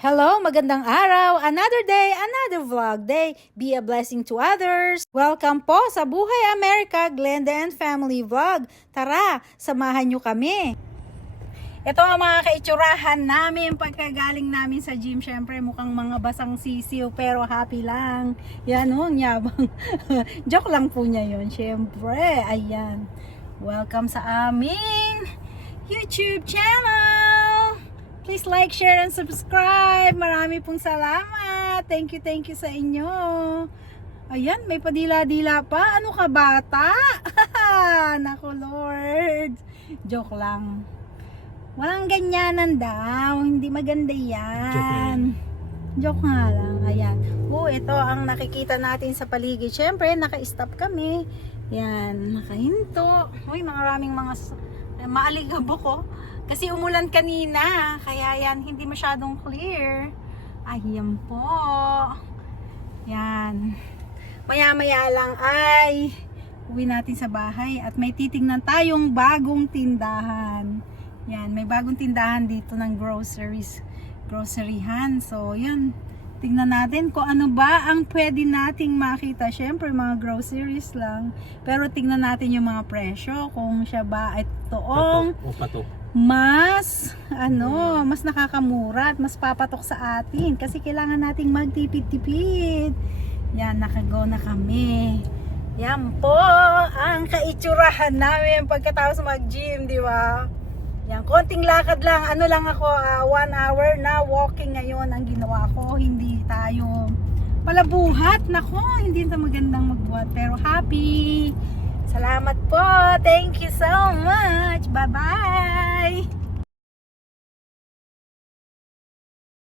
Hello, magandang araw. Another day, another vlog day. Be a blessing to others. Welcome po sa Buhay America, Glenda and Family Vlog. Tara, samahan nyo kami. Ito ang mga kaitsurahan namin pagkagaling namin sa gym. Syempre, mukhang mga basang sisiw pero happy lang. Yan o, nyabang. Joke lang po niya yun. Syempre, ayan. Welcome sa aming YouTube channel. Please like, share, and subscribe. Marami pong salamat. Thank you sa inyo. Ayan, may padila-dila pa. Ano ka, bata? Naku, Lord. Joke lang. Walang ganyanan daw. Hindi maganda yan. Joke nga lang. Ayan. Ito ang nakikita natin sa paligid. Siyempre, naka-stop kami. Yan, nakahinto. Maraming mga maaligabok ko. Kasi umulan kanina, kaya yan, hindi masyadong clear. Ayan po. Yan. Maya-maya lang ay uwi natin sa bahay at may titingnan tayong bagong tindahan. Yan, may bagong tindahan dito ng groceryhan. So, yan. Tingnan natin kung ano ba ang pwede nating makita. Siyempre, mga groceries lang. Pero tingnan natin yung mga presyo. Kung siya ba ay toong mas nakakamura at mas papatok sa atin. Kasi kailangan nating magtipid-tipid. Yan, nakago na kami. Yan po ang kaitsurahan namin pagkatapos mag-gym, di ba? Yan, konting lakad lang. Ano lang ako, 1 hour na walking ngayon ang ginawa ko. Hindi tayo palabuhat. Nako, hindi na magandang magbuhat. Pero happy. Salamat po. Thank you so much. Bye-bye.